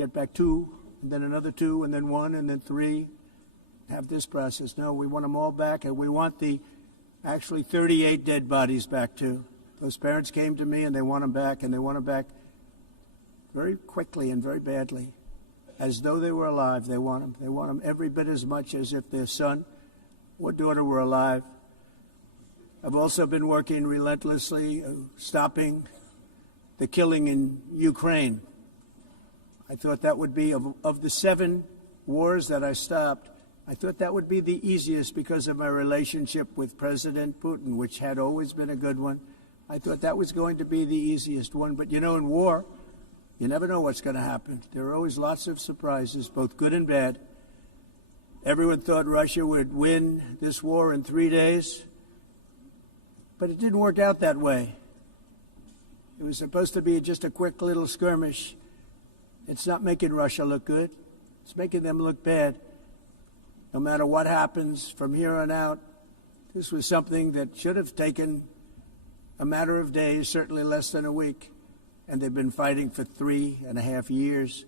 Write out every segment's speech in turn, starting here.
get back 2, and then another 2, and then 1, and then 3, have this process. No, we want them all back, and we want the actually 38 dead bodies back too. Those parents came to me and they want them back, and they want them back very quickly and very badly. As though they were alive, they want them. They want them every bit as much as if their son or daughter were alive. I've also been working relentlessly, stopping the killing in Ukraine. I thought that would be, of the 7 wars that I stopped, I thought that would be the easiest because of my relationship with President Putin, which had always been a good one. I thought that was going to be the easiest one. But, you know, in war, you never know what's going to happen. There are always lots of surprises, both good and bad. Everyone thought Russia would win this war in 3 days, but it didn't work out that way. It was supposed to be just a quick little skirmish. It's not making Russia look good. It's making them look bad. No matter what happens from here on out, this was something that should have taken a matter of days, certainly less than a week. And they've been fighting for 3.5 years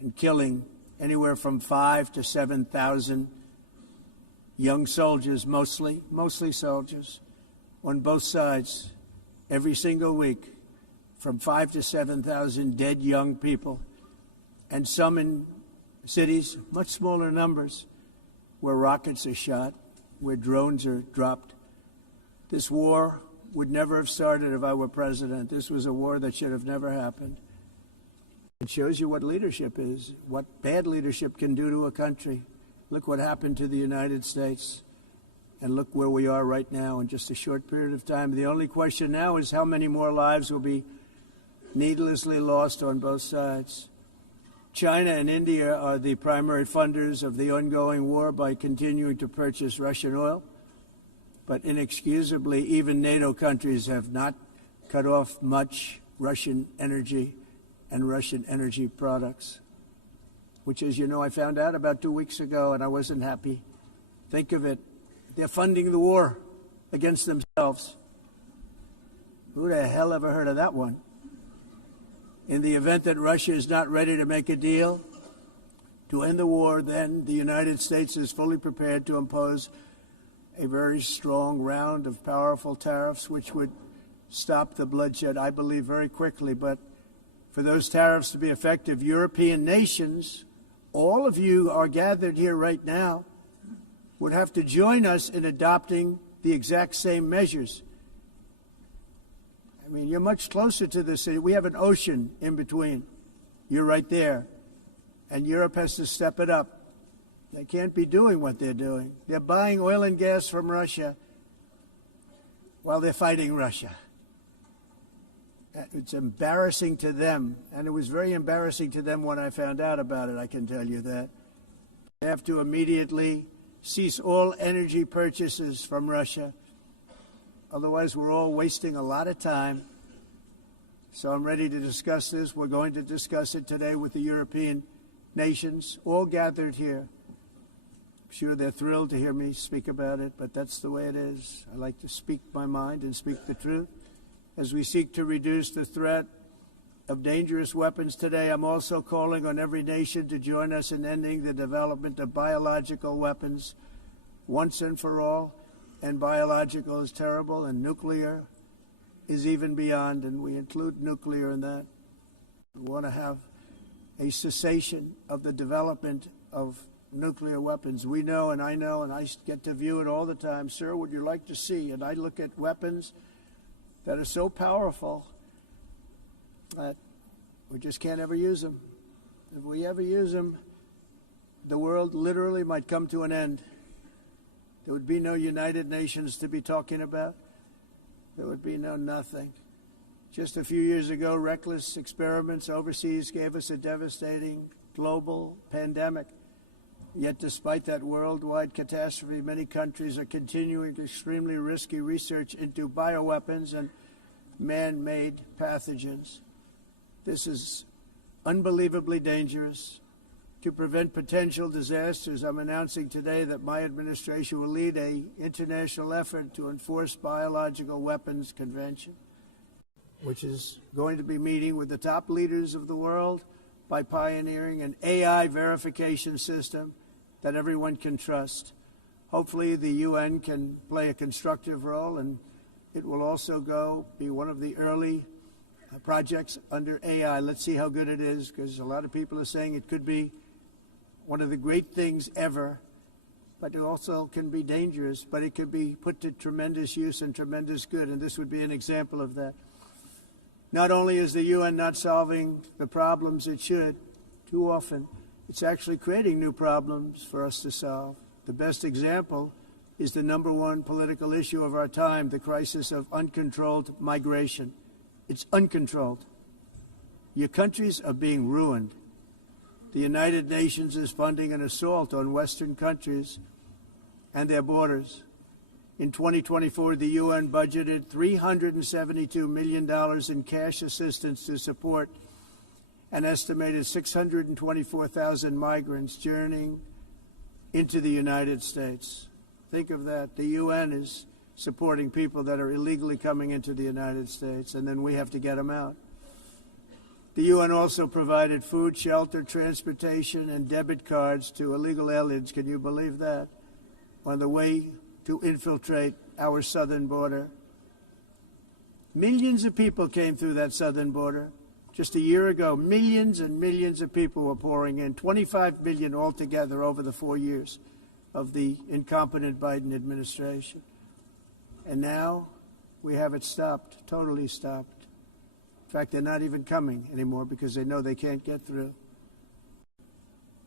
and killing anywhere from 5,000 to 7,000 young soldiers, mostly soldiers, on both sides, every single week, from 5,000 to 7,000 dead young people, and some in cities, much smaller numbers, where rockets are shot, where drones are dropped. This war would never have started if I were president. This was a war that should have never happened. It shows you what leadership is, what bad leadership can do to a country. Look what happened to the United States, and look where we are right now in just a short period of time. The only question now is how many more lives will be needlessly lost on both sides. China and India are the primary funders of the ongoing war by continuing to purchase Russian oil. But inexcusably, even NATO countries have not cut off much Russian energy and Russian energy products, which, as you know, I found out about 2 weeks ago, and I wasn't happy. Think of it. They're funding the war against themselves. Who the hell ever heard of that one? In the event that Russia is not ready to make a deal to end the war, then the United States is fully prepared to impose a very strong round of powerful tariffs, which would stop the bloodshed, I believe, very quickly. But for those tariffs to be effective, European nations, all of you are gathered here right now, would have to join us in adopting the exact same measures. I mean, you're much closer to the city. We have an ocean in between. You're right there. And Europe has to step it up. They can't be doing what they're doing. They're buying oil and gas from Russia while they're fighting Russia. It's embarrassing to them, and it was very embarrassing to them when I found out about it, I can tell you that. They have to immediately cease all energy purchases from Russia. Otherwise, we're all wasting a lot of time. So I'm ready to discuss this. We're going to discuss it today with the European nations, all gathered here. I'm sure they're thrilled to hear me speak about it, but that's the way it is. I like to speak my mind and speak the truth. As we seek to reduce the threat of dangerous weapons today, I'm also calling on every nation to join us in ending the development of biological weapons once and for all. And biological is terrible, and nuclear is even beyond, and we include nuclear in that. We want to have a cessation of the development of nuclear weapons. We know, and I get to view it all the time. Sir, would you like to see? And I look at weapons that are so powerful that we just can't ever use them. If we ever use them, the world literally might come to an end. There would be no United Nations to be talking about. There would be no nothing. Just a few years ago, reckless experiments overseas gave us a devastating global pandemic. Yet despite that worldwide catastrophe, many countries are continuing extremely risky research into bioweapons and man-made pathogens. This is unbelievably dangerous. To prevent potential disasters, I'm announcing today that my administration will lead an international effort to enforce biological weapons convention, which is going to be meeting with the top leaders of the world by pioneering an AI verification system that everyone can trust. Hopefully the UN can play a constructive role, and it will also be one of the early projects under AI. Let's see how good it is, because a lot of people are saying it could be one of the great things ever, but it also can be dangerous, but it could be put to tremendous use and tremendous good, and this would be an example of that. Not only is the UN not solving the problems it should, too often, it's actually creating new problems for us to solve. The best example is the number one political issue of our time, the crisis of uncontrolled migration. It's uncontrolled. Your countries are being ruined. The United Nations is funding an assault on Western countries and their borders. In 2024, the UN budgeted $372 million in cash assistance to support an estimated 624,000 migrants journeying into the United States. Think of that. The UN is supporting people that are illegally coming into the United States, and then we have to get them out. The UN also provided food, shelter, transportation, and debit cards to illegal aliens. Can you believe that? On the way to infiltrate our southern border. Millions of people came through that southern border. Just a year ago, millions and millions of people were pouring in, 25 million altogether over the 4 years of the incompetent Biden administration. And now we have it stopped, totally stopped. In fact, they're not even coming anymore because they know they can't get through.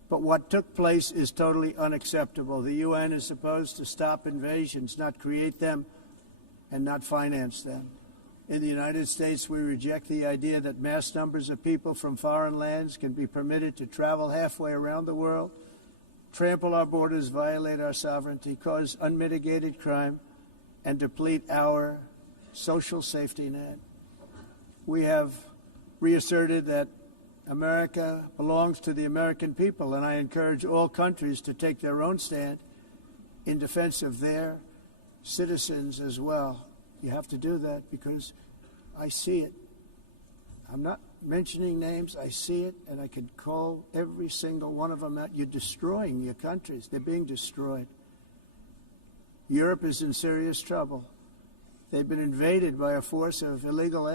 But what took place is totally unacceptable. The UN is supposed to stop invasions, not create them and not finance them. In the United States, we reject the idea that mass numbers of people from foreign lands can be permitted to travel halfway around the world, trample our borders, violate our sovereignty, cause unmitigated crime, and deplete our social safety net. We have reasserted that America belongs to the American people, and I encourage all countries to take their own stand in defense of their citizens as well. You have to do that because I see it. I'm not mentioning names. I see it, and I could call every single one of them out. You're destroying your countries. They're being destroyed. Europe is in serious trouble. They've been invaded by a force of illegal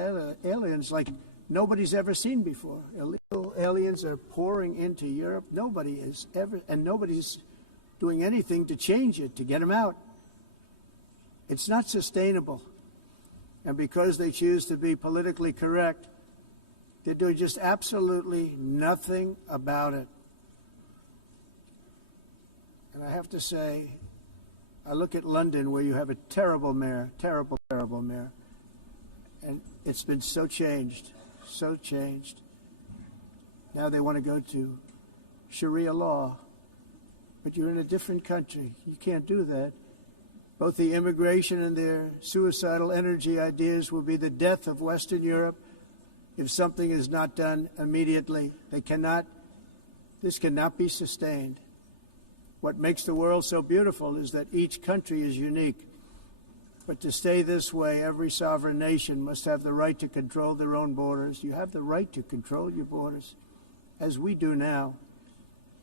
aliens like nobody's ever seen before. Illegal aliens are pouring into Europe. Nobody is ever, and nobody's doing anything to change it, to get them out. It's not sustainable. And because they choose to be politically correct, they're doing just absolutely nothing about it. And I have to say, I look at London, where you have a terrible mayor, terrible mayor, and it's been so changed. So changed. Now they want to go to Sharia law, but you're in a different country. You can't do that. Both the immigration and their suicidal energy ideas will be the death of Western Europe if something is not done immediately. This cannot be sustained. What makes the world so beautiful is that each country is unique. But to stay this way, every sovereign nation must have the right to control their own borders. You have the right to control your borders, as we do now,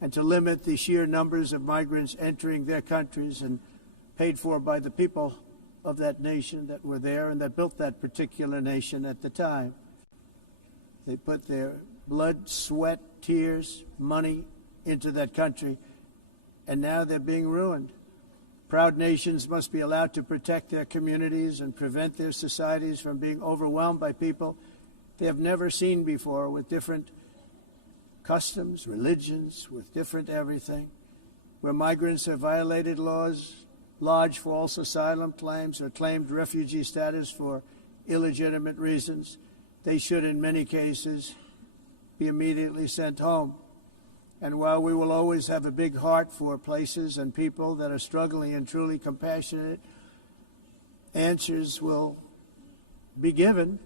and to limit the sheer numbers of migrants entering their countries and paid for by the people of that nation that were there and that built that particular nation at the time. They put their blood, sweat, tears, money into that country, and now they're being ruined. Proud nations must be allowed to protect their communities and prevent their societies from being overwhelmed by people they have never seen before, with different customs, religions, with different everything. Where migrants have violated laws, lodged false asylum claims, or claimed refugee status for illegitimate reasons, they should, in many cases, be immediately sent home. And while we will always have a big heart for places and people that are struggling and truly compassionate, answers will be given.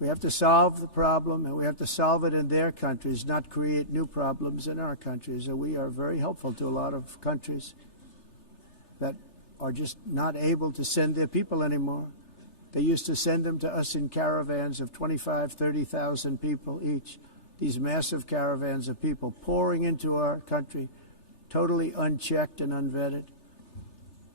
We have to solve the problem, and we have to solve it in their countries, not create new problems in our countries. And we are very helpful to a lot of countries that are just not able to send their people anymore. They used to send them to us in caravans of 25,000, 30,000 people each. these massive caravans of people pouring into our country, totally unchecked and unvetted.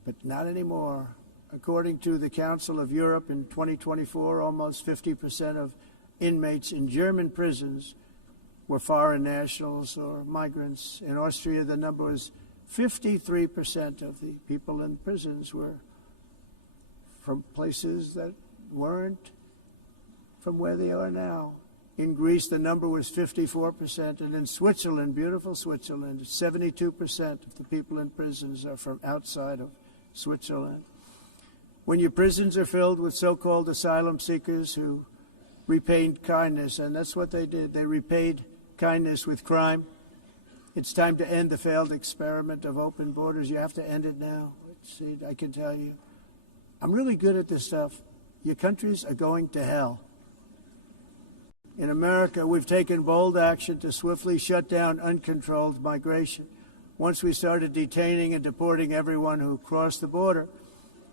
But not anymore. According to the Council of Europe in 2024, almost 50% of inmates in German prisons were foreign nationals or migrants. In Austria, the number was 53% of the people in prisons were from places that weren't from where they are now. In Greece, the number was 54%, and in Switzerland, beautiful Switzerland, 72% of the people in prisons are from outside of Switzerland. When your prisons are filled with so-called asylum seekers who repaid kindness, and that's what they did, they repaid kindness with crime. It's time to end the failed experiment of open borders. You have to end it now. See, I can tell you, I'm really good at this stuff. Your countries are going to hell. In America, we've taken bold action to swiftly shut down uncontrolled migration. Once we started detaining and deporting everyone who crossed the border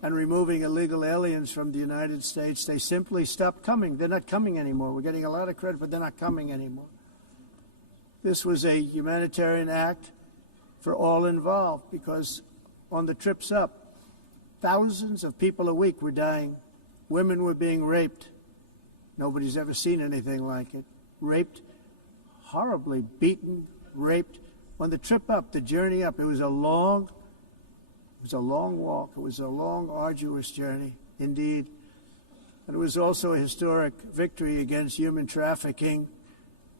and removing illegal aliens from the United States, they simply stopped coming. They're not coming anymore. We're getting a lot of credit, but they're not coming anymore. This was a humanitarian act for all involved because on the trips up, thousands of people a week were dying. Women were being raped. Nobody's ever seen anything like it. Raped, horribly beaten, raped. On the trip up, the journey up, it was a long walk. It was a long, arduous journey, indeed. And it was also a historic victory against human trafficking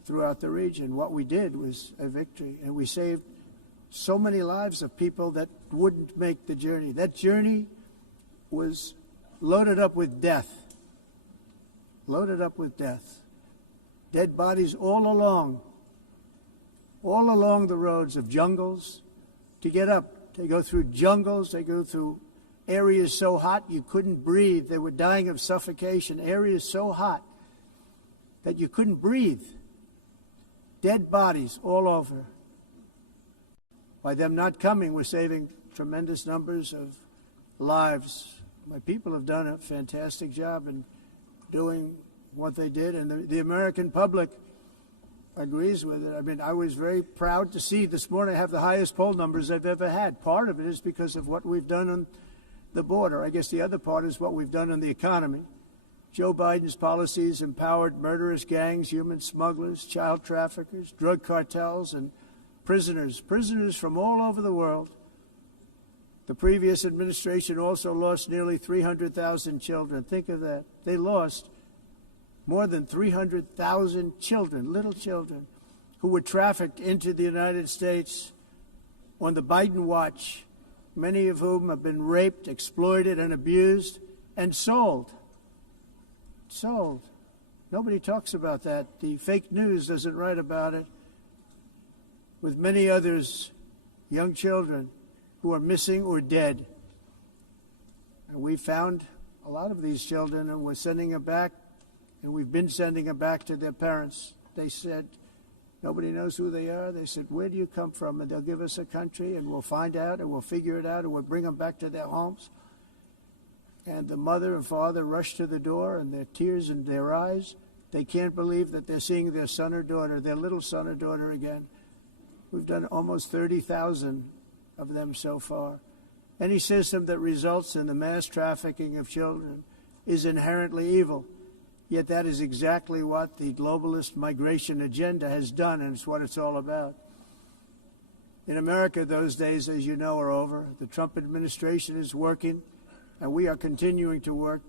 throughout the region. What we did was a victory, and we saved so many lives of people that wouldn't make the journey. That journey was loaded up with death. Loaded up with death. Dead bodies all along the roads of jungles to get up. They go through jungles, they go through areas so hot you couldn't breathe. They were dying of suffocation, areas so hot that you couldn't breathe. Dead bodies all over. By them not coming, we're saving tremendous numbers of lives. My people have done a fantastic job in doing what they did, and the American public agrees with it. I mean, I was very proud to see this morning I have the highest poll numbers I've ever had. Part of it is because of what we've done on the border. I guess the other part is what we've done on the economy. Joe Biden's policies empowered murderous gangs, human smugglers, child traffickers, drug cartels, and prisoners from all over the world. The previous administration also lost nearly 300,000 children. Think of that. They lost more than 300,000 children, little children, who were trafficked into the United States on the Biden watch, many of whom have been raped, exploited, and abused, and sold. Sold. Nobody talks about that. The fake news doesn't write about it. With many others, young children who are missing or dead. And we found a lot of these children, and we're sending them back, and we've been sending them back to their parents. They said, nobody knows who they are. They said, where do you come from? And they'll give us a country, and we'll find out, and we'll figure it out, and we'll bring them back to their homes. And the mother and father rush to the door, and their tears in their eyes. They can't believe that they're seeing their son or daughter, their little son or daughter again. We've done almost 30,000 of them so far. Any system that results in the mass trafficking of children is inherently evil. Yet that is exactly what the globalist migration agenda has done, and it's what it's all about. In America, those days, as you know, are over. The Trump administration is working, and we are continuing to work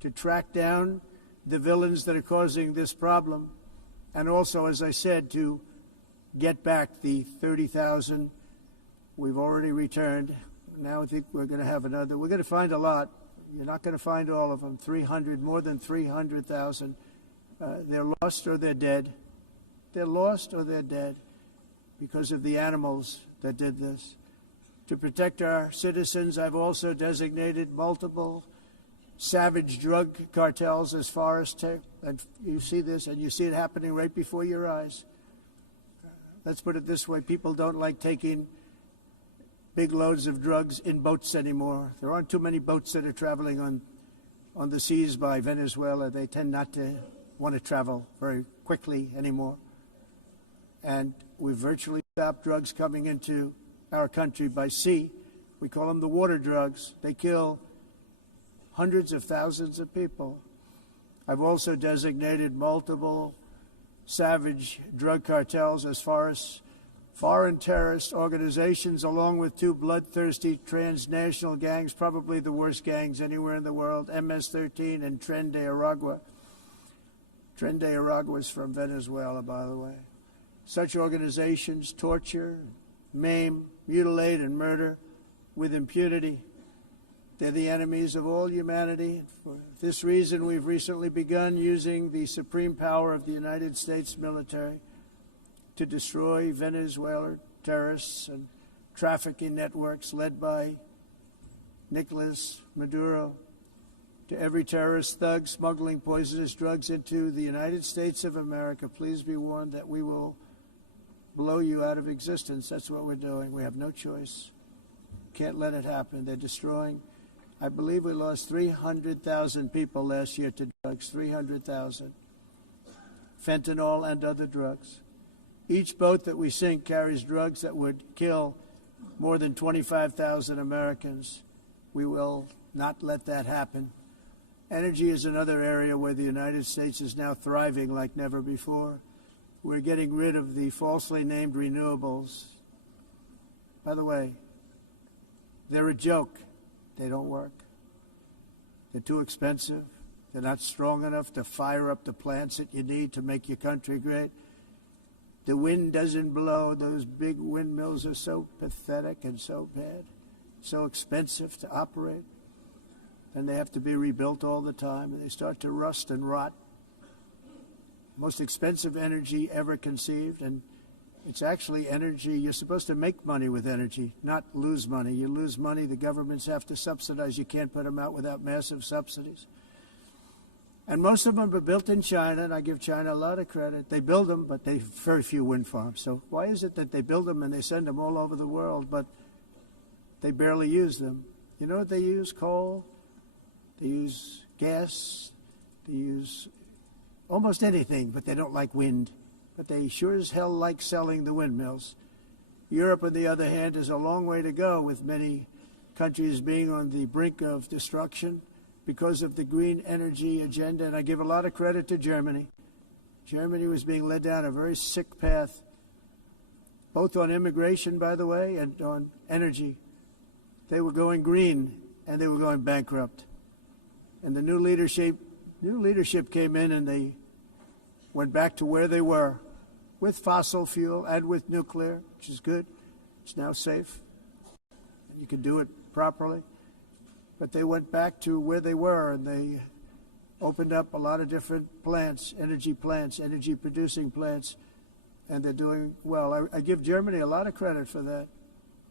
to track down the villains that are causing this problem, and also, as I said, to get back the 30,000 we've already returned. Now I think we're going to have another. We're going to find a lot. You're not going to find all of them. 300, more than 300,000. They're lost or they're dead. They're lost or they're dead because of the animals that did this. To protect our citizens, I've also designated multiple savage drug cartels as far as and you see this, and you see it happening right before your eyes. Let's put it this way. People don't like taking big loads of drugs in boats anymore. There aren't too many boats that are traveling on the seas by Venezuela. They tend not to want to travel very quickly anymore. And we've virtually stopped drugs coming into our country by sea. We call them the water drugs. They kill hundreds of thousands of people. I've also designated multiple savage drug cartels as far as foreign terrorist organizations, along with two bloodthirsty transnational gangs, probably the worst gangs anywhere in the world, MS-13 and Tren de Aragua. Tren de Aragua is from Venezuela, by the way. Such organizations torture, maim, mutilate, and murder with impunity. They're the enemies of all humanity. For this reason, we've recently begun using the supreme power of the United States military to destroy Venezuelan terrorists and trafficking networks led by Nicolas Maduro. To every terrorist thug smuggling poisonous drugs into the United States of America, please be warned that we will blow you out of existence. That's what we're doing. We have no choice. Can't let it happen. They're destroying. I believe we lost 300,000 people last year to drugs, 300,000. Fentanyl and other drugs. Each boat that we sink carries drugs that would kill more than 25,000 Americans. We will not let that happen. Energy is another area where the United States is now thriving like never before. We're getting rid of the falsely named renewables. By the way, they're a joke. They don't work. They're too expensive. They're not strong enough to fire up the plants that you need to make your country great. The wind doesn't blow. Those big windmills are so pathetic and so bad, so expensive to operate. And they have to be rebuilt all the time, and they start to rust and rot. Most expensive energy ever conceived, and it's actually energy. You're supposed to make money with energy, not lose money. You lose money, the governments have to subsidize. You can't put them out without massive subsidies. And most of them are built in China, and I give China a lot of credit. They build them, but they have very few wind farms. So why is it that they build them and they send them all over the world, but they barely use them? You know what they use? Coal. They use gas. They use almost anything, but they don't like wind. But they sure as hell like selling the windmills. Europe, on the other hand, is a long way to go, with many countries being on the brink of destruction because of the green energy agenda. And I give a lot of credit to Germany. Germany was being led down a very sick path, both on immigration, by the way, and on energy. They were going green, and they were going bankrupt. And the new leadership came in, and they went back to where they were, with fossil fuel and with nuclear, which is good. It's now safe. You can do it properly. But they went back to where they were, and they opened up a lot of different plants, energy-producing plants, and they're doing well. I give Germany a lot of credit for that.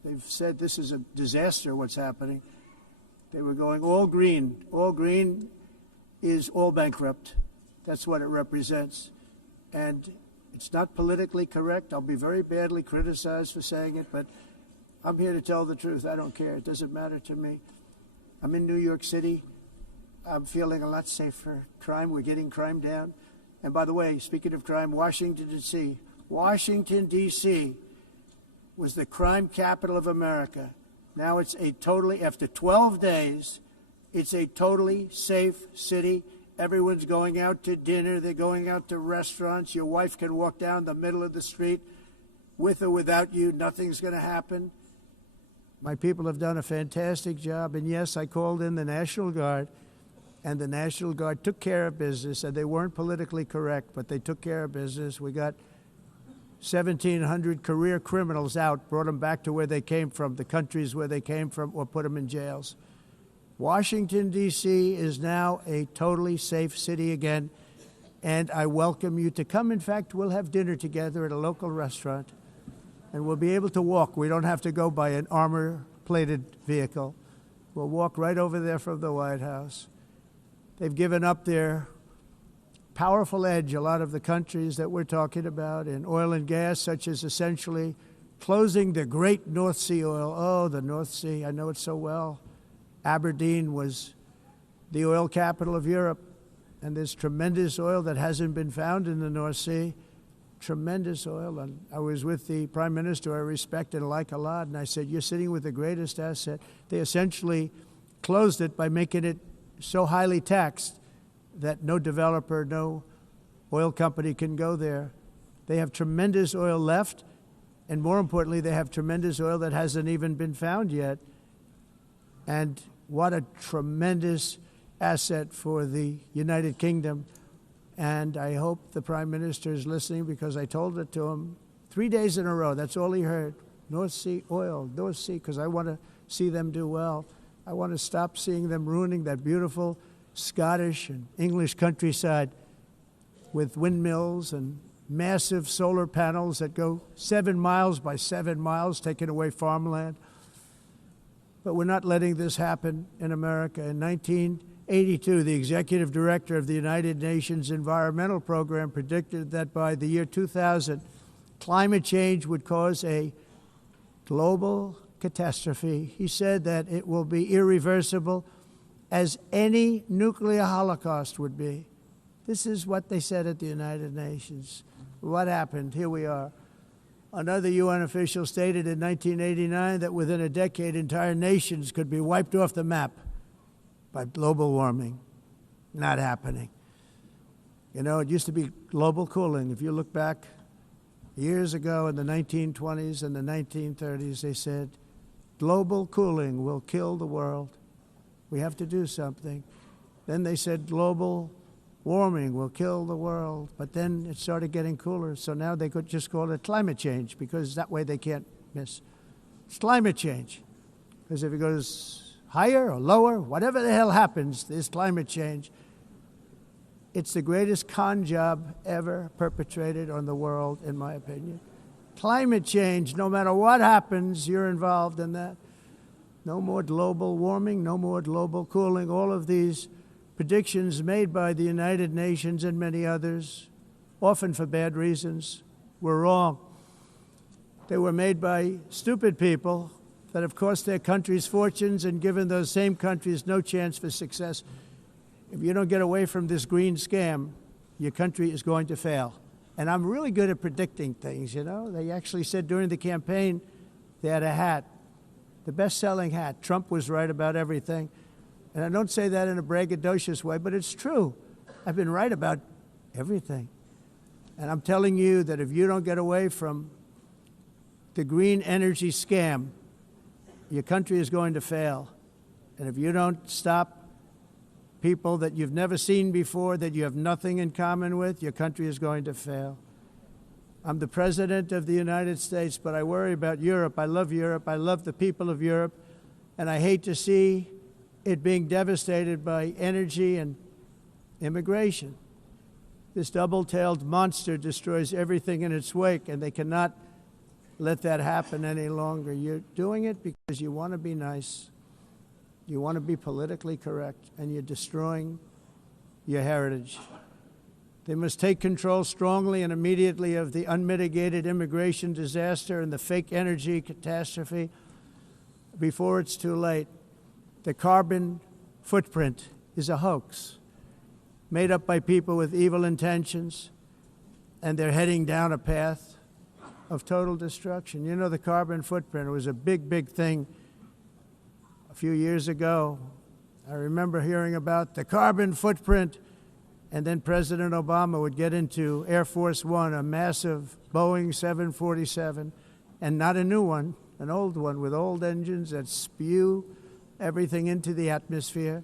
They've said this is a disaster, what's happening. They were going all green. All green is all bankrupt. That's what it represents. And it's not politically correct. I'll be very badly criticized for saying it, but I'm here to tell the truth. I don't care. It doesn't matter to me. I'm in New York City. I'm feeling a lot safer. Crime, we're getting crime down. And by the way, speaking of crime, Washington, D.C. Washington, D.C. was the crime capital of America. Now it's a totally, after 12 days, it's a totally safe city. Everyone's going out to dinner. They're going out to restaurants. Your wife can walk down the middle of the street with or without you. Nothing's going to happen. My people have done a fantastic job. And yes, I called in the National Guard, and the National Guard took care of business, and they weren't politically correct, but they took care of business. We got 1,700 career criminals out, brought them back to where they came from, the countries where they came from, or put them in jails. Washington, D.C. is now a totally safe city again, and I welcome you to come. In fact, we'll have dinner together at a local restaurant, and we'll be able to walk. We don't have to go by an armor-plated vehicle. We'll walk right over there from the White House. They've given up their powerful edge, a lot of the countries that we're talking about, in oil and gas, such as essentially closing the great North Sea oil. Oh, the North Sea, I know it so well. Aberdeen was the oil capital of Europe, and there's tremendous oil that hasn't been found in the North Sea. tremendous oil. And I was with the prime minister I respect and like a lot, and I said, you're sitting with the greatest asset. They essentially closed it by making it so highly taxed that no developer, no oil company can go there. They have tremendous oil left, and more importantly, they have tremendous oil that hasn't even been found yet. And what a tremendous asset for the United Kingdom. And I hope the Prime Minister is listening, because I told it to him 3 days in a row. That's all he heard. North Sea oil, North Sea, because I want to see them do well. I want to stop seeing them ruining that beautiful Scottish and English countryside with windmills and massive solar panels that go 7 miles by 7 miles, taking away farmland. But we're not letting this happen in America. In 1982, the executive director of the United Nations Environmental Program predicted that by the year 2000, climate change would cause a global catastrophe. He said that it will be irreversible, as any nuclear holocaust would be. This is what they said at the United Nations. What happened? Here we are. Another UN official stated in 1989 that within a decade, entire nations could be wiped off the map by global warming. Not happening. You know, it used to be global cooling. If you look back years ago in the 1920s and the 1930s, they said, global cooling will kill the world. We have to do something. Then they said global warming will kill the world. But then it started getting cooler. So now they could just call it climate change, because that way they can't miss. It's climate change. Because if it goes higher or lower, whatever the hell happens, there's climate change. It's the greatest con job ever perpetrated on the world, in my opinion. Climate change, no matter what happens, you're involved in that. No more global warming, no more global cooling. All of these predictions made by the United Nations and many others, often for bad reasons, were wrong. They were made by stupid people that have cost their countries fortunes and given those same countries no chance for success. If you don't get away from this green scam, your country is going to fail. And I'm really good at predicting things, you know. They actually said during the campaign, they had a hat, the best-selling hat. Trump was right about everything. And I don't say that in a braggadocious way, but it's true. I've been right about everything. And I'm telling you that if you don't get away from the green energy scam, your country is going to fail. And if you don't stop people that you've never seen before, that you have nothing in common with, your country is going to fail. I'm the President of the United States, but I worry about Europe. I love Europe. I love the people of Europe. And I hate to see it being devastated by energy and immigration. This double-tailed monster destroys everything in its wake, and they cannot let that happen any longer. You're doing it because you want to be nice. You want to be politically correct, and you're destroying your heritage. They must take control strongly and immediately of the unmitigated immigration disaster and the fake energy catastrophe before it's too late. The carbon footprint is a hoax made up by people with evil intentions, and they're heading down a path of total destruction. You know, the carbon footprint was a big, big thing a few years ago. I remember hearing about the carbon footprint, and then President Obama would get into Air Force One, a massive Boeing 747, and not a new one, an old one with old engines that spew everything into the atmosphere.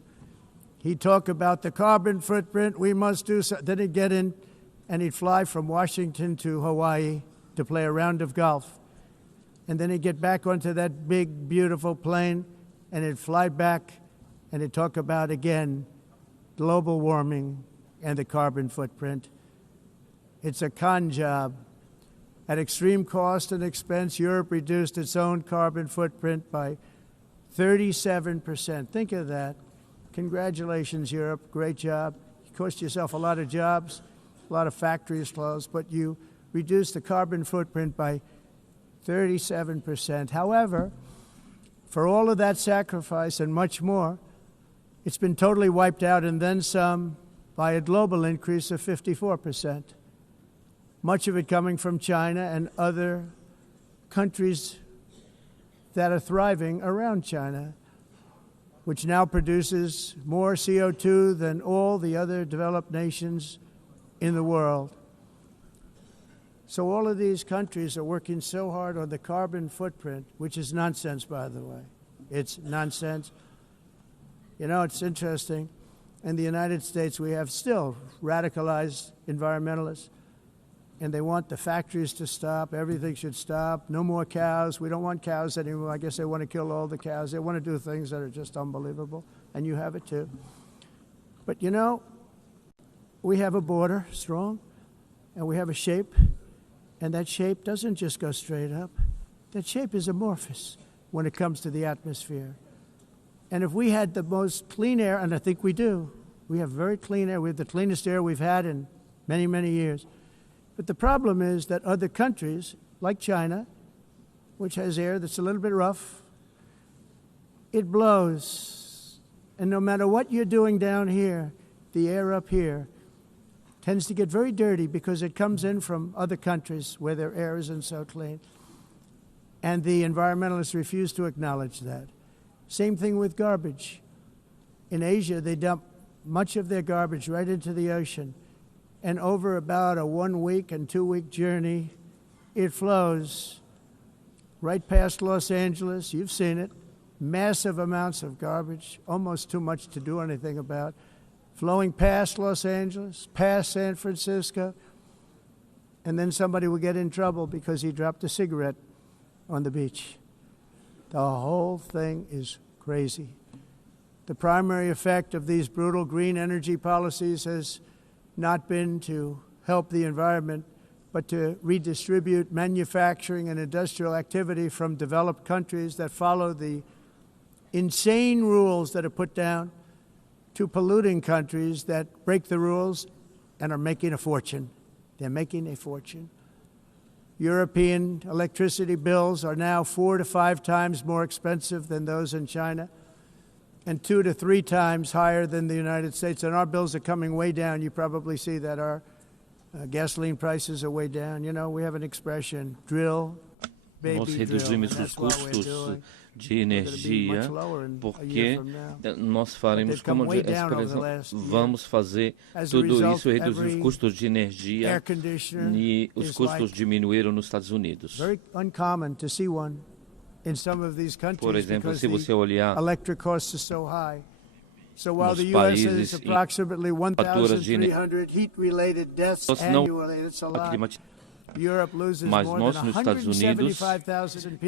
He'd talk about the carbon footprint, we must do so. Then he'd get in and he'd fly from Washington to Hawaii to play a round of golf. And then he'd get back onto that big, beautiful plane and he'd fly back and he'd talk about, again, global warming and the carbon footprint. It's a con job. At extreme cost and expense, Europe reduced its own carbon footprint by 37%. Think of that. Congratulations, Europe. Great job. You cost yourself a lot of jobs, a lot of factories closed, but you reduced the carbon footprint by 37%. However, for all of that sacrifice and much more, it's been totally wiped out and then some by a global increase of 54%. much of it coming from China and other countries that are thriving around China, which now produces more CO2 than all the other developed nations in the world. So all of these countries are working so hard on the carbon footprint, which is nonsense, by the way. It's nonsense. You know, it's interesting. In the United States, we have still radicalized environmentalists, and they want the factories to stop. Everything should stop. No more cows. We don't want cows anymore. I guess they want to kill all the cows. They want to do things that are just unbelievable, and you have it too. But, you know, we have a border, strong, and we have a shape, and that shape doesn't just go straight up. That shape is amorphous when it comes to the atmosphere. And if we had the most clean air, and I think we do, we have very clean air. We have the cleanest air we've had in many, many years. But the problem is that other countries, like China, which has air that's a little bit rough, it blows. And no matter what you're doing down here, the air up here tends to get very dirty because it comes in from other countries where their air isn't so clean. And the environmentalists refuse to acknowledge that. Same thing with garbage. In Asia, they dump much of their garbage right into the ocean. And over about a 1 week and 2 week journey, it flows right past Los Angeles. You've seen it. Massive amounts of garbage, almost too much to do anything about, flowing past Los Angeles, past San Francisco, and then somebody will get in trouble because he dropped a cigarette on the beach. The whole thing is crazy. The primary effect of these brutal green energy policies has not been to help the environment, but to redistribute manufacturing and industrial activity from developed countries that follow the insane rules that are put down to polluting countries that break the rules and are making a fortune. They're making a fortune. European electricity bills are now 4 to 5 times more expensive than those in China, and 2 to 3 times higher than the United States. And our bills are coming way down. You probably see that our gasoline prices are way down. You know, we have an expression, drill, baby, Nós drill. reduzimos And os that's what we're custos doing. de energia porque nós faremos, como vamos fazer tudo isso, reduzir os custos de energia, e os custos diminuíram nos Estados Unidos. Por exemplo, se você olhar nos países em faturas de energia, mas nós nos Estados Unidos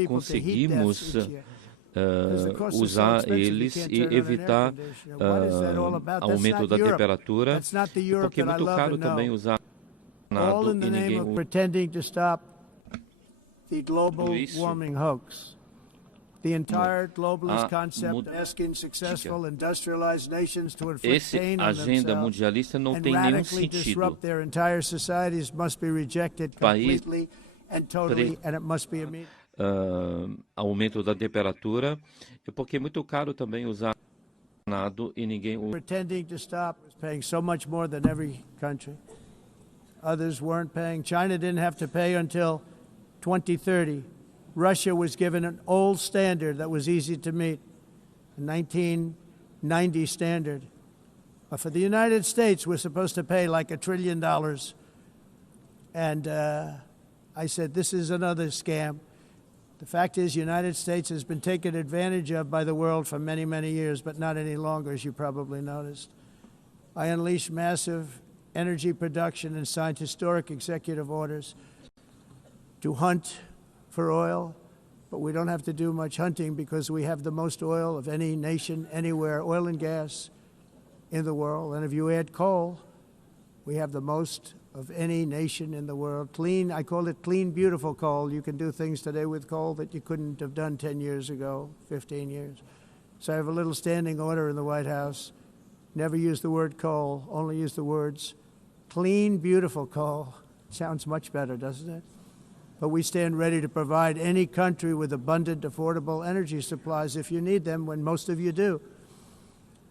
conseguimos usar eles e evitar aumento da temperatura, porque é muito caro também usar nada e ninguém usa isso. The entire globalist concept asking successful industrialized nations to inflict pain on themselves and radically disrupt their entire societies must be rejected completely and totally, and it must be immediate. Aumento da temperatura, porque é muito caro também usar nada e ninguém usa. Pretending to stop, paying so much more than every country. Others weren't paying. China didn't have to pay until 2030. Russia was given an old standard that was easy to meet, a 1990 standard. But for the United States, we're supposed to pay like $1 trillion. And I said, this is another scam. The fact is, the United States has been taken advantage of by the world for many, many years, but not any longer, as you probably noticed. I unleashed massive energy production and signed historic executive orders to hunt for oil, but we don't have to do much hunting because we have the most oil of any nation anywhere, oil and gas in the world. And if you add coal, we have the most of any nation in the world. Clean, I call it clean, beautiful coal. You can do things today with coal that you couldn't have done 10 years ago, 15 years. So I have a little standing order in the White House. Never use the word coal, only use the words clean, beautiful coal. Sounds much better, doesn't it? But we stand ready to provide any country with abundant, affordable energy supplies if you need them, when most of you do.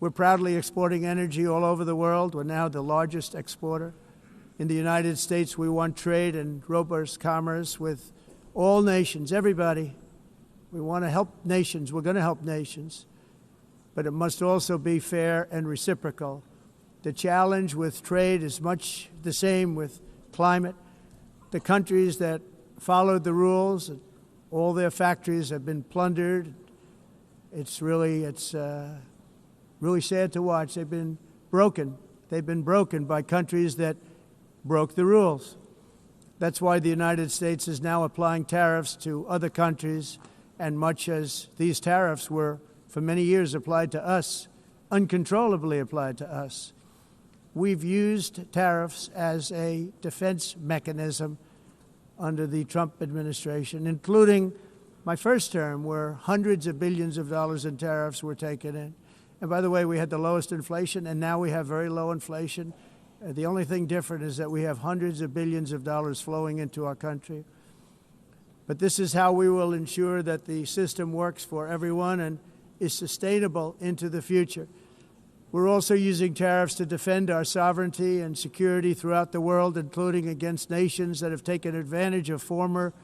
We're proudly exporting energy all over the world. We're now the largest exporter In the United States, we want trade and robust commerce with all nations, everybody. We want to help nations. We're going to help nations. But it must also be fair and reciprocal. The challenge with trade is much the same with climate. The countries that followed the rules, all their factories have been plundered. It's really sad to watch. They've been broken. They've been broken by countries that broke the rules. That's why the United States is now applying tariffs to other countries, and much as these tariffs were for many years applied to us, uncontrollably applied to us. We've used tariffs as a defense mechanism under the Trump administration, including my first term, where hundreds of billions of dollars in tariffs were taken in. And by the way, we had the lowest inflation, and now we have very low inflation. The only thing different is that we have hundreds of billions of dollars flowing into our country. But this is how we will ensure that the system works for everyone and is sustainable into the future. We're also using tariffs to defend our sovereignty and security throughout the world, including against nations that have taken advantage of former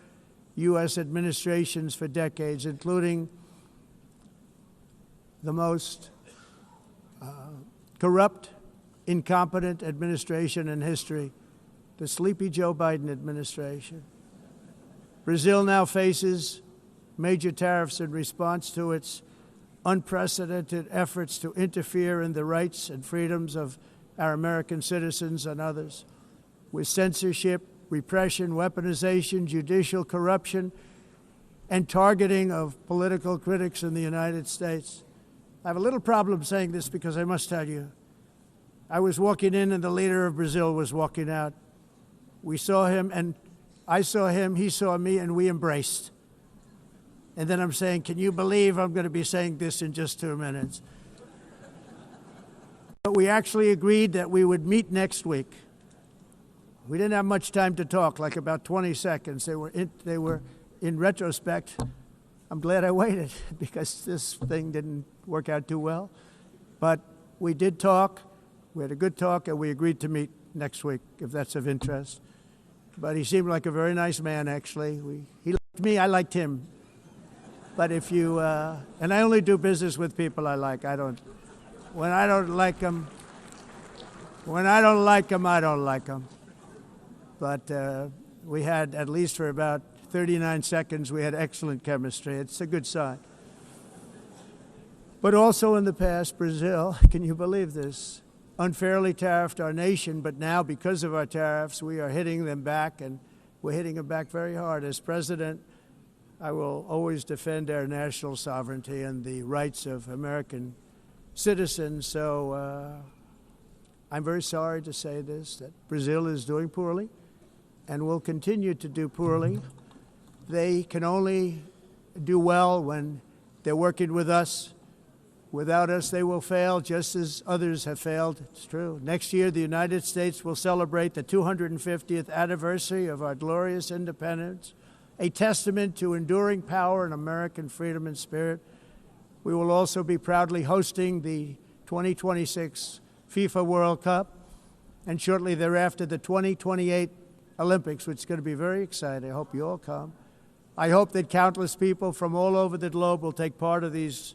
U.S. administrations for decades, including the most corrupt, incompetent administration in history, the sleepy Joe Biden administration. Brazil now faces major tariffs in response to its unprecedented efforts to interfere in the rights and freedoms of our American citizens and others, with censorship, repression, weaponization, judicial corruption, and targeting of political critics in the United States. I have a little problem saying this because I must tell you, I was walking in and the leader of Brazil was walking out. We saw him and I saw him, he saw me, and we embraced. And then I'm saying, can you believe I'm going to be saying this in just 2 minutes? But we actually agreed that we would meet next week. We didn't have much time to talk, like about 20 seconds. They were in retrospect, I'm glad I waited because this thing didn't work out too well. But we did talk. We had a good talk, and we agreed to meet next week, if that's of interest. But he seemed like a very nice man, actually. He liked me, I liked him. But if you, and I only do business with people I like. When I don't like them, I don't like them. But we had, at least for about 39 seconds, we had excellent chemistry. It's a good sign. But also in the past, Brazil, can you believe this, unfairly tariffed our nation, but now because of our tariffs, we are hitting them back, and we're hitting them back very hard. As president, I will always defend our national sovereignty and the rights of American citizens. So I'm very sorry to say this, that Brazil is doing poorly and will continue to do poorly. They can only do well when they're working with us. Without us, they will fail, just as others have failed. It's true. Next year, the United States will celebrate the 250th anniversary of our glorious independence, a testament to enduring power and American freedom and spirit. We will also be proudly hosting the 2026 FIFA World Cup, and shortly thereafter, the 2028 Olympics, which is going to be very exciting. I hope you all come. I hope that countless people from all over the globe will take part of these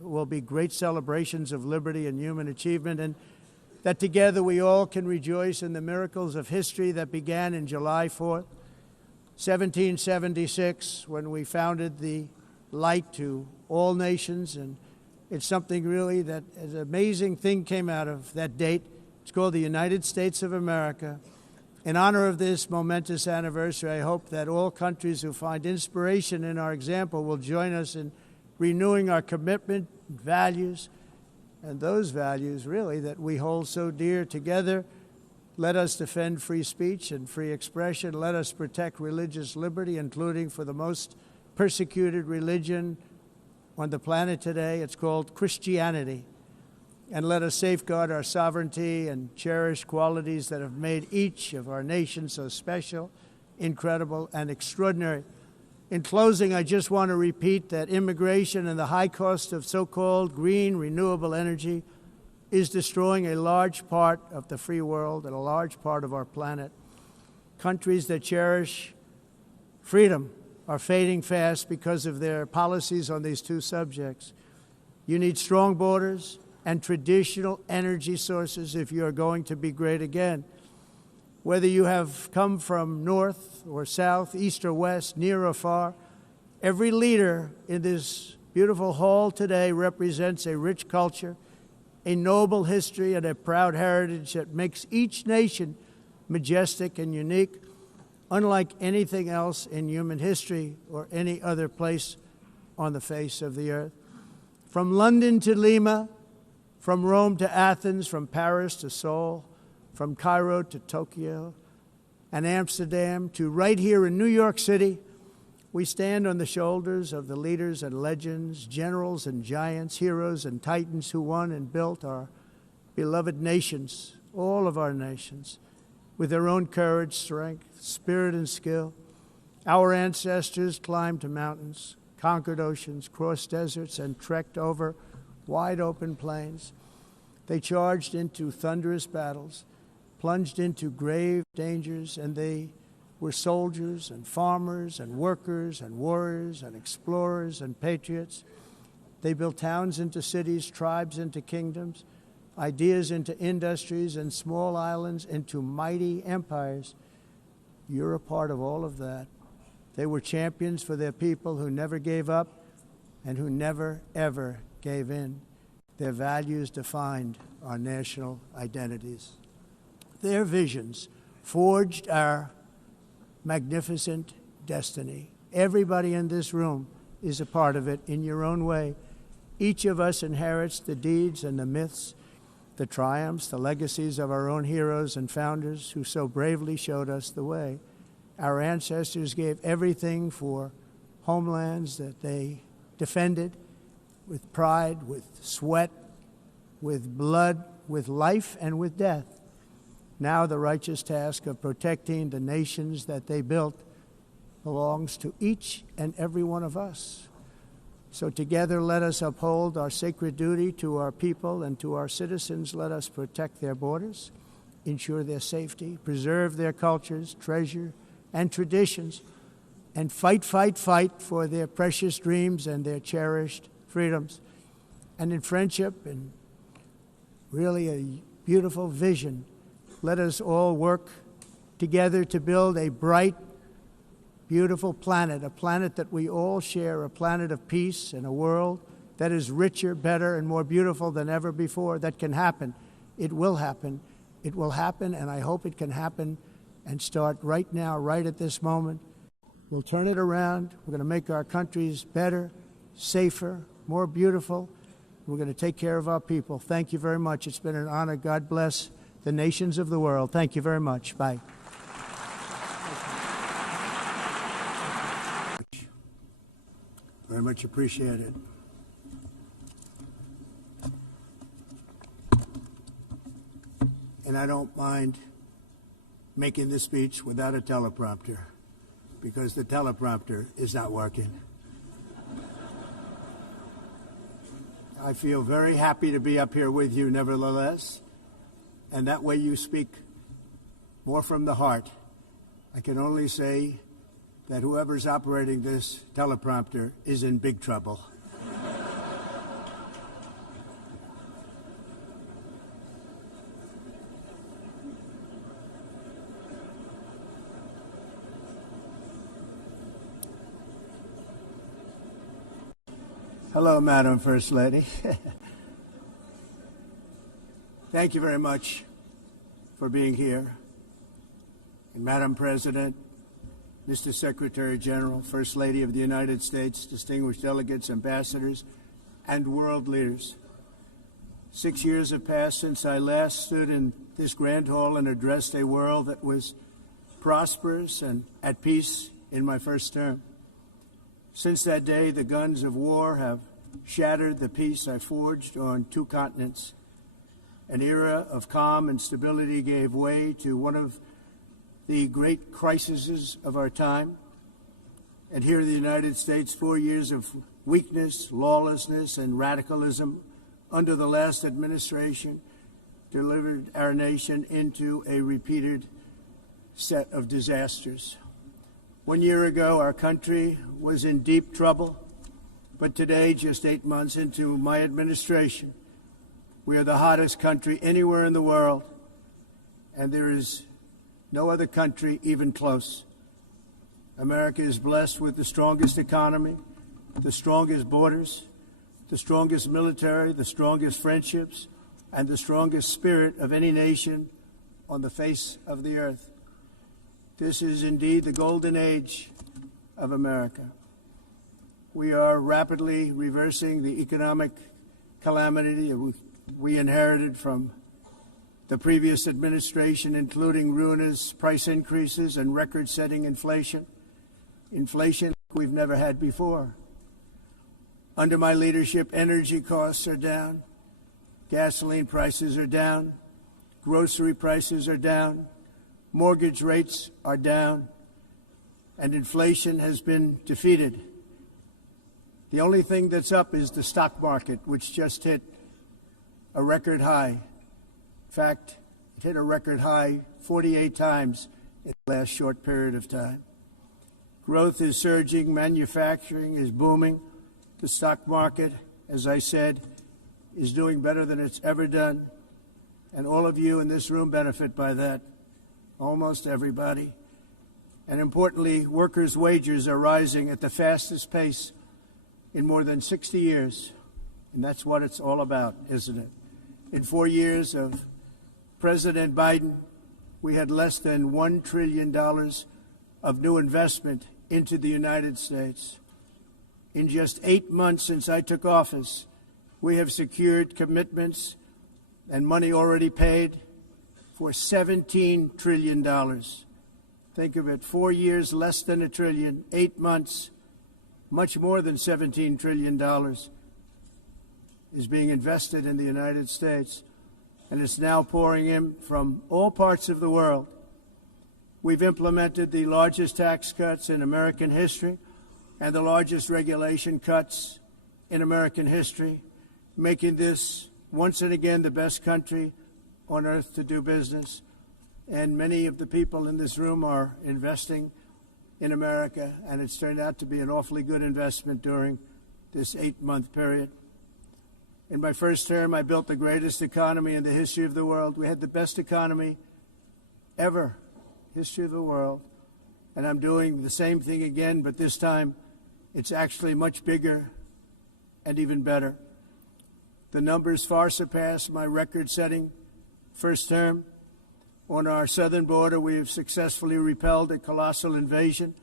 will be great celebrations of liberty and human achievement, and that together we all can rejoice in the miracles of history that began in July 4th, 1776, when we founded the light to all nations. And it's something really that an amazing thing came out of that date. It's called the United States of America. In honor of this momentous anniversary, I hope that all countries who find inspiration in our example will join us in renewing our commitment, values, and those values, really, that we hold so dear together. Let us defend free speech and free expression. Let us protect religious liberty, including for the most persecuted religion on the planet today. It's called Christianity. And let us safeguard our sovereignty and cherish qualities that have made each of our nations so special, incredible, and extraordinary. In closing, I just want to repeat that immigration and the high cost of so-called green renewable energy is destroying a large part of the free world and a large part of our planet. Countries that cherish freedom are fading fast because of their policies on these two subjects. You need strong borders and traditional energy sources if you are going to be great again. Whether you have come from north or south, east or west, near or far, every leader in this beautiful hall today represents a rich culture, a noble history, and a proud heritage that makes each nation majestic and unique, unlike anything else in human history or any other place on the face of the earth. From London to Lima, from Rome to Athens, from Paris to Seoul, from Cairo to Tokyo and Amsterdam to right here in New York City, we stand on the shoulders of the leaders and legends, generals and giants, heroes and titans who won and built our beloved nations, all of our nations, with their own courage, strength, spirit, and skill. Our ancestors climbed mountains, conquered oceans, crossed deserts, and trekked over wide-open plains. They charged into thunderous battles, plunged into grave dangers, and they were soldiers and farmers and workers and warriors and explorers and patriots. They built towns into cities, tribes into kingdoms, ideas into industries, and small islands into mighty empires. You're a part of all of that. They were champions for their people who never gave up and who never, ever gave in. Their values defined our national identities. Their visions forged our magnificent destiny. Everybody in this room is a part of it in your own way. Each of us inherits the deeds and the myths, the triumphs, the legacies of our own heroes and founders who so bravely showed us the way. Our ancestors gave everything for homelands that they defended with pride, with sweat, with blood, with life, and with death. Now the righteous task of protecting the nations that they built belongs to each and every one of us. So together let us uphold our sacred duty to our people and to our citizens. Let us protect their borders, ensure their safety, preserve their cultures, treasure, and traditions, and fight, fight, fight for their precious dreams and their cherished freedoms. And in friendship and really a beautiful vision, let us all work together to build a bright, beautiful planet, a planet that we all share, a planet of peace and a world that is richer, better, and more beautiful than ever before. That can happen. It will happen. It will happen, and I hope it can happen and start right now, right at this moment. We'll turn it around. We're going to make our countries better, safer, more beautiful. We're going to take care of our people. Thank you very much. It's been an honor. God bless the nations of the world. Thank you very much. Bye. Very much appreciated. And I don't mind making this speech without a teleprompter, because the teleprompter is not working. I feel very happy to be up here with you nevertheless, and that way you speak more from the heart. I can only say that whoever's operating this teleprompter is in big trouble. Hello, Madam First Lady. Thank you very much for being here. And Madam President, Mr. Secretary General, First Lady of the United States, distinguished delegates, ambassadors, and world leaders. 6 years have passed since I last stood in this grand hall and addressed a world that was prosperous and at peace in my first term. Since that day, the guns of war have shattered the peace I forged on two continents. An era of calm and stability gave way to one of the great crises of our time. And here in the United States, 4 years of weakness, lawlessness, and radicalism under the last administration delivered our nation into a repeated set of disasters. 1 year ago, our country was in deep trouble, but today, just 8 months into my administration, we are the hottest country anywhere in the world, and there is no other country even close. America is blessed with the strongest economy, the strongest borders, the strongest military, the strongest friendships, and the strongest spirit of any nation on the face of the earth. This is indeed the golden age of America. We are rapidly reversing the economic calamity we inherited from the previous administration, including ruinous price increases and record-setting inflation we've never had before. Under my leadership, energy costs are down, gasoline prices are down, grocery prices are down, mortgage rates are down, and inflation has been defeated. The only thing that's up is the stock market, which just hit a record high. In fact, it hit a record high 48 times in the last short period of time. Growth is surging, manufacturing is booming. The stock market, as I said, is doing better than it's ever done. And all of you in this room benefit by that, almost everybody. And importantly, workers' wages are rising at the fastest pace in more than 60 years. And that's what it's all about, isn't it? In 4 years of President Biden, we had less than $1 trillion of new investment into the United States. In just 8 months since I took office, we have secured commitments and money already paid for $17 trillion. Think of it, 4 years, less than $1 trillion, 8 months, much more than $17 trillion is being invested in the United States, and it's now pouring in from all parts of the world. We've implemented the largest tax cuts in American history and the largest regulation cuts in American history, making this once and again the best country on earth to do business. And many of the people in this room are investing in America, and it's turned out to be an awfully good investment during this 8-month period. In my first term, I built the greatest economy in the history of the world. We had the best economy ever, history of the world. And I'm doing the same thing again, but this time it's actually much bigger and even better. The numbers far surpass my record-setting first term. On our southern border, we have successfully repelled a colossal invasion.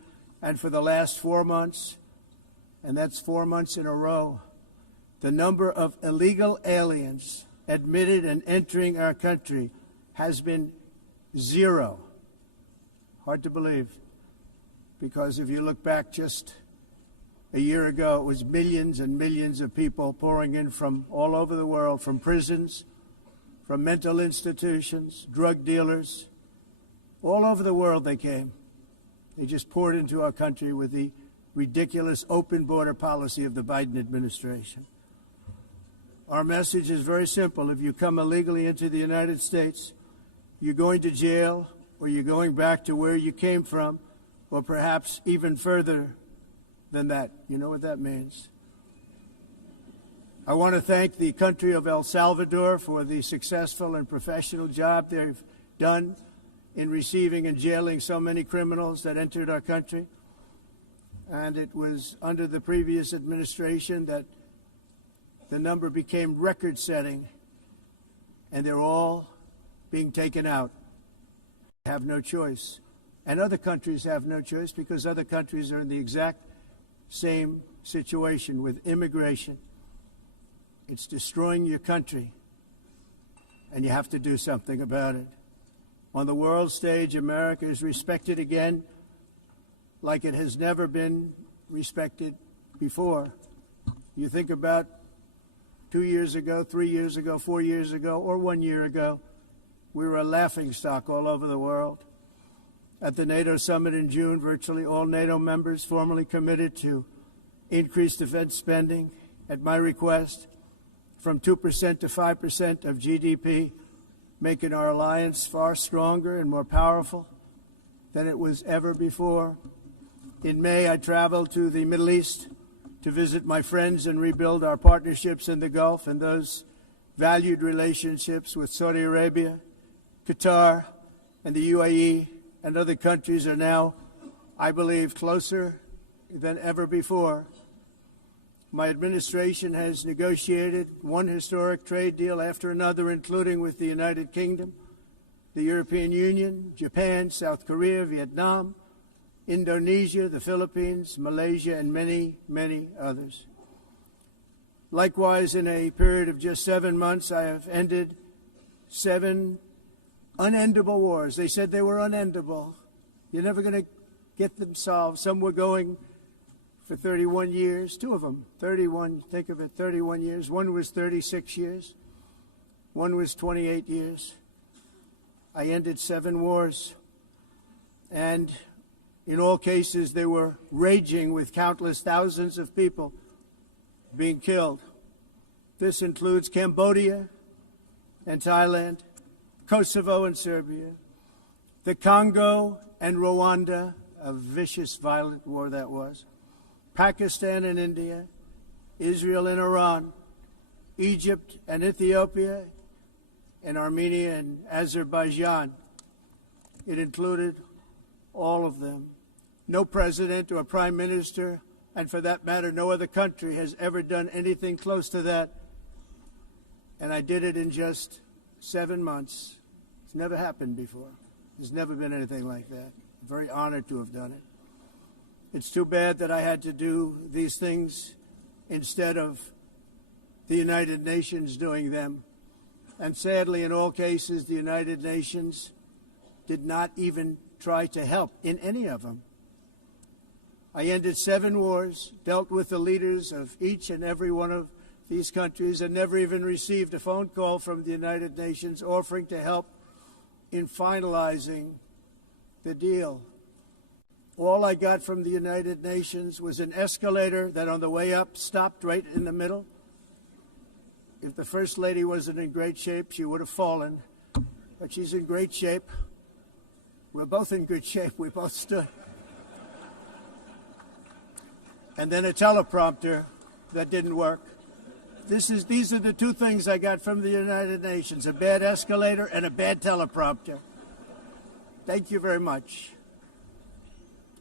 And for the last 4 months, and that's 4 months in a row, the number of illegal aliens admitted and entering our country has been 0. Hard to believe, because if you look back just a year ago, it was millions and millions of people pouring in from all over the world, from prisons, from mental institutions, drug dealers. All over the world they came. They just poured into our country with the ridiculous open border policy of the Biden administration. Our message is very simple. If you come illegally into the United States, you're going to jail, or you're going back to where you came from, or perhaps even further than that. You know what that means. I want to thank the country of El Salvador for the successful and professional job they've done in receiving and jailing so many criminals that entered our country. And it was under the previous administration that the number became record-setting, and they're all being taken out. They have no choice. And other countries have no choice, because other countries are in the exact same situation with immigration. It's destroying your country, and you have to do something about it. On the world stage, America is respected again like it has never been respected before. You think about 2 years ago, 3 years ago, 4 years ago, or 1 year ago, we were a laughingstock all over the world. At the NATO summit in June, virtually all NATO members formally committed to increase defense spending at my request. from 2% to 5% of GDP, making our alliance far stronger and more powerful than it was ever before. In May, I traveled to the Middle East to visit my friends and rebuild our partnerships in the Gulf, and those valued relationships with Saudi Arabia, Qatar, and the UAE and other countries are now, I believe, closer than ever before. My administration has negotiated one historic trade deal after another, including with the United Kingdom, the European Union, Japan, South Korea, Vietnam, Indonesia, the Philippines, Malaysia, and many, many others. Likewise, in a period of just 7 months, I have ended 7 unendable wars. They said they were unendable. You're never going to get them solved. Some were going for 31 years, 2 of them, 31, think of it, 31 years. One was 36 years. One was 28 years. I ended 7 wars. And in all cases, they were raging with countless thousands of people being killed. This includes Cambodia and Thailand, Kosovo and Serbia, the Congo and Rwanda, a vicious, violent war that was, Pakistan and India, Israel and Iran, Egypt and Ethiopia, and Armenia and Azerbaijan. It included all of them. No president or prime minister, and for that matter, no other country has ever done anything close to that. And I did it in just 7 months. It's never happened before. There's never been anything like that. I'm very honored to have done it. It's too bad that I had to do these things instead of the United Nations doing them. And sadly, in all cases, the United Nations did not even try to help in any of them. I ended 7 wars, dealt with the leaders of each and every one of these countries, and never even received a phone call from the United Nations offering to help in finalizing the deal. All I got from the United Nations was an escalator that on the way up stopped right in the middle. If the First Lady wasn't in great shape, she would have fallen. But she's in great shape. We're both in good shape. We both stood. And then a teleprompter that didn't work. These are the 2 things I got from the United Nations, a bad escalator and a bad teleprompter. Thank you very much.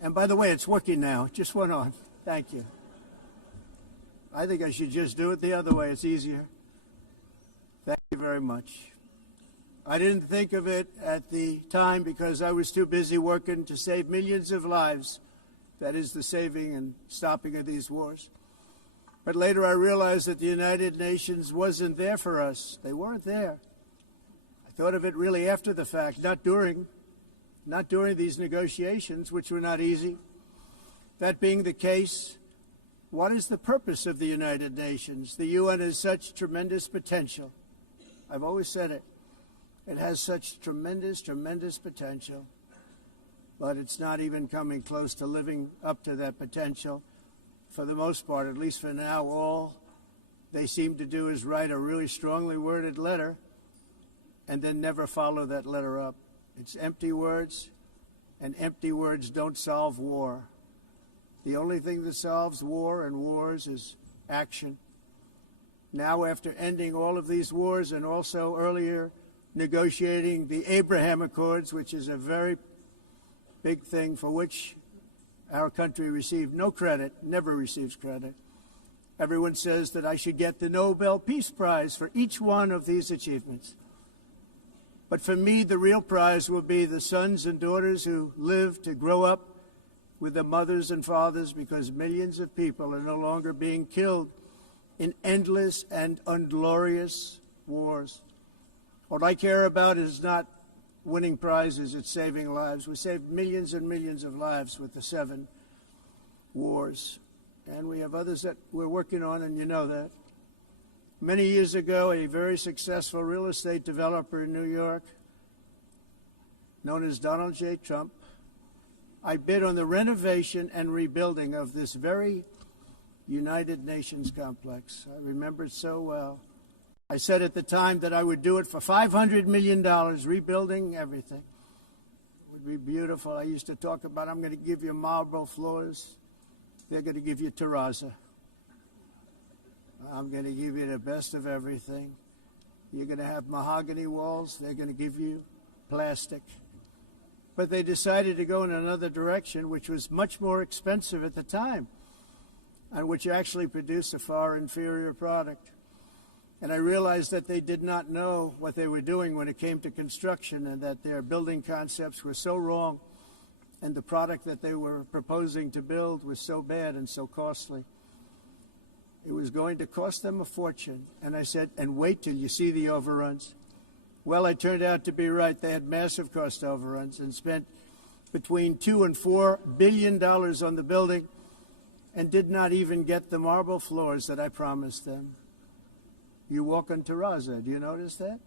And by the way, it's working now. It just went on. Thank you. I think I should just do it the other way. It's easier. Thank you very much. I didn't think of it at the time because I was too busy working to save millions of lives. That is the saving and stopping of these wars. But later I realized that the United Nations wasn't there for us. They weren't there. I thought of it really after the fact, not during these negotiations, which were not easy. That being the case, what is the purpose of the United Nations? The UN has such tremendous potential. I've always said it. It has such tremendous, tremendous potential, but it's not even coming close to living up to that potential. For the most part, at least for now, all they seem to do is write a really strongly worded letter and then never follow that letter up. It's empty words, and empty words don't solve war. The only thing that solves war and wars is action. Now, after ending all of these wars and also earlier negotiating the Abraham Accords, which is a very big thing for which our country received no credit, never receives credit. Everyone says that I should get the Nobel Peace Prize for each one of these achievements. But for me, the real prize will be the sons and daughters who live to grow up with the mothers and fathers, because millions of people are no longer being killed in endless and unglorious wars. What I care about is not winning prizes, it's saving lives. We saved millions and millions of lives with the 7 wars. And we have others that we're working on, and you know that. Many years ago, a very successful real estate developer in New York, known as Donald J. Trump, I bid on the renovation and rebuilding of this very United Nations complex. I remember it so well. I said at the time that I would do it for $500 million, rebuilding everything. It would be beautiful. I used to talk about, I'm going to give you marble floors. They're going to give you terrazzo. I'm going to give you the best of everything. You're going to have mahogany walls. They're going to give you plastic. But they decided to go in another direction, which was much more expensive at the time, and which actually produced a far inferior product. And I realized that they did not know what they were doing when it came to construction, and that their building concepts were so wrong, and the product that they were proposing to build was so bad and so costly. It was going to cost them a fortune. And I said, and wait till you see the overruns. Well, I turned out to be right. They had massive cost overruns and spent between $2 and $4 billion on the building and did not even get the marble floors that I promised them. You walk on terrazzo. Do you notice that?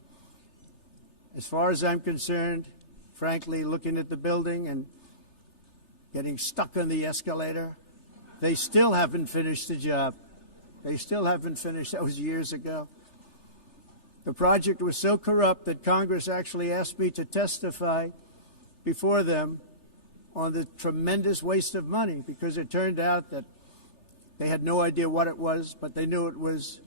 As far as I'm concerned, frankly, looking at the building and getting stuck on the escalator, they still haven't finished the job. They still haven't finished. That was years ago. The project was so corrupt that Congress actually asked me to testify before them on the tremendous waste of money, because it turned out that they had no idea what it was, but they knew it was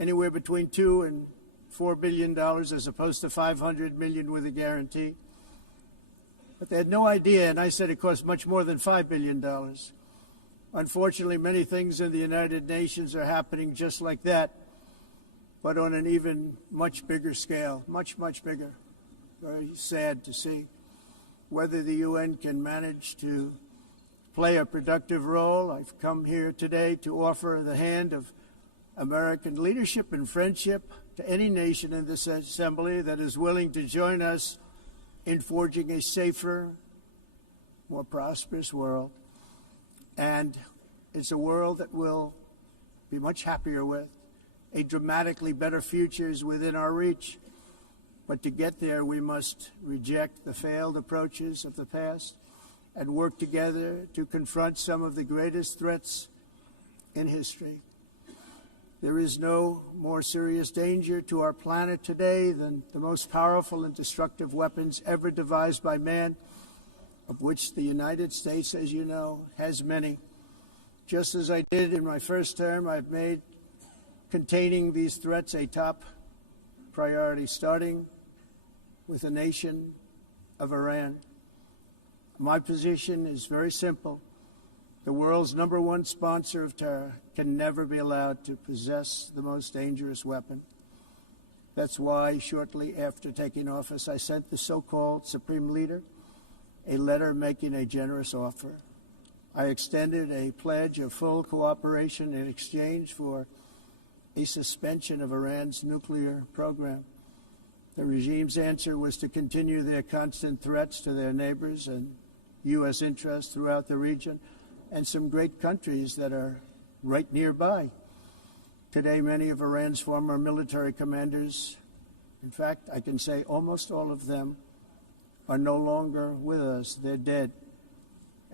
anywhere between $2 and $4 billion as opposed to $500 million with a guarantee. But they had no idea, and I said it cost much more than $5 billion. Unfortunately, many things in the United Nations are happening just like that, but on an even much bigger scale, much, much bigger. Very sad to see. Whether the UN can manage to play a productive role, I've come here today to offer the hand of American leadership and friendship to any nation in this assembly that is willing to join us in forging a safer, more prosperous world. And it's a world that we'll be much happier with. A dramatically better future is within our reach. But to get there, we must reject the failed approaches of the past and work together to confront some of the greatest threats in history. There is no more serious danger to our planet today than the most powerful and destructive weapons ever devised by man, of which the United States, as you know, has many. Just as I did in my first term, I've made containing these threats a top priority, starting with the nation of Iran. My position is very simple. The world's #1 sponsor of terror can never be allowed to possess the most dangerous weapon. That's why shortly after taking office, I sent the so-called Supreme Leader a letter making a generous offer. I extended a pledge of full cooperation in exchange for a suspension of Iran's nuclear program. The regime's answer was to continue their constant threats to their neighbors and U.S. interests throughout the region and some great countries that are right nearby. Today, many of Iran's former military commanders, in fact, I can say almost all of them, are no longer with us. They're dead.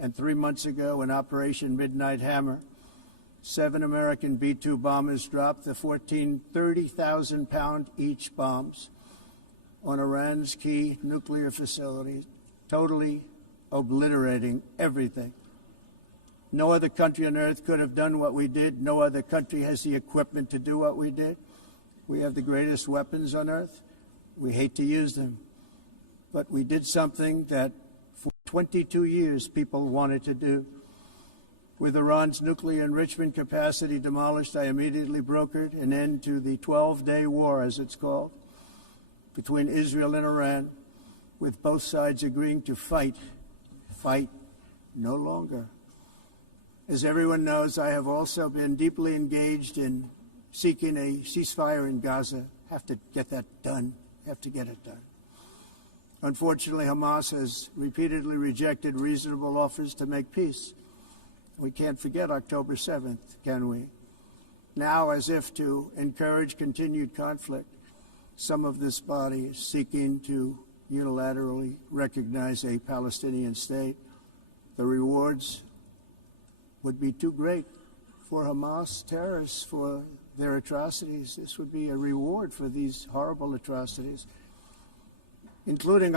And 3 months ago, in Operation Midnight Hammer, 7 American B-2 bombers dropped the 14 30,000-pound each bombs on Iran's key nuclear facilities, totally obliterating everything. No other country on earth could have done what we did. No other country has the equipment to do what we did. We have the greatest weapons on earth. We hate to use them. But we did something that for 22 years people wanted to do. With Iran's nuclear enrichment capacity demolished, I immediately brokered an end to the 12-day war, as it's called, between Israel and Iran, with both sides agreeing to fight no longer. As everyone knows, I have also been deeply engaged in seeking a ceasefire in Gaza. Have to get that done. Have to get it done. Unfortunately, Hamas has repeatedly rejected reasonable offers to make peace. We can't forget October 7th, can we? Now, as if to encourage continued conflict, some of this body is seeking to unilaterally recognize a Palestinian state. The rewards would be too great for Hamas terrorists, for their atrocities. This would be a reward for these horrible atrocities, including